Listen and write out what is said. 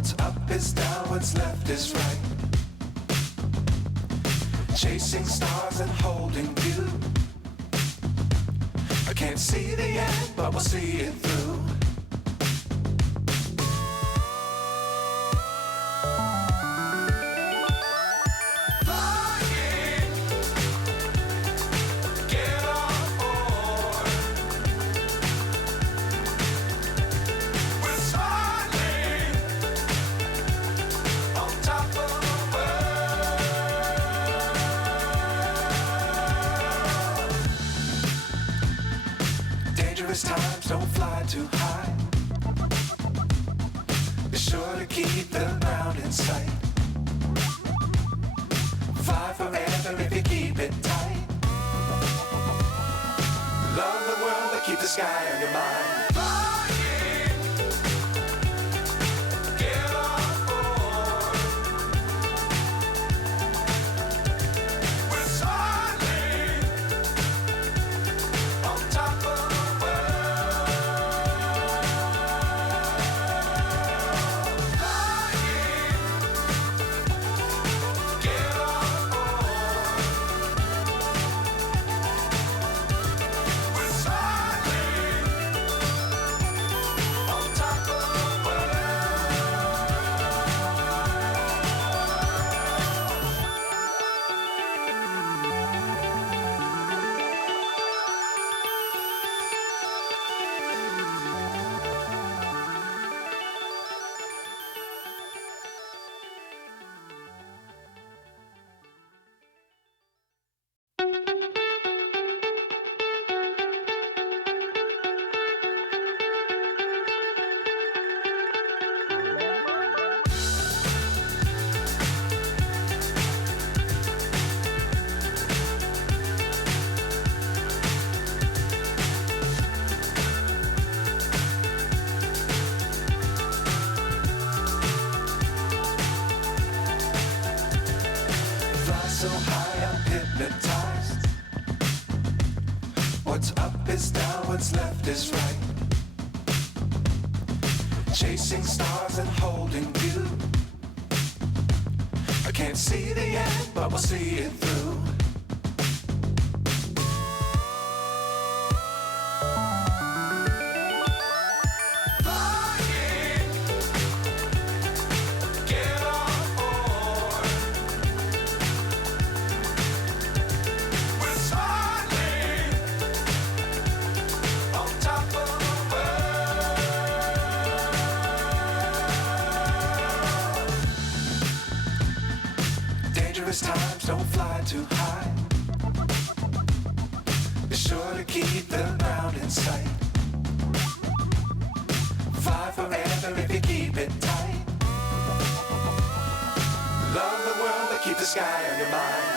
What's up is down, what's left is right. Chasing stars and holding you. I can't see the end, but we'll see it through. Times don't fly too high. Be sure to keep the ground in sight. Fly forever if you keep it tight. Love the world but keep the sky on your mind. So high I'm hypnotized. What's up is down, what's left is right. Chasing stars and holding you. I can't see the end, but we'll see it through. Times don't fly too high. Be sure to keep the ground in sight. Fly forever if you keep it tight. Love the world but keep the sky on your mind.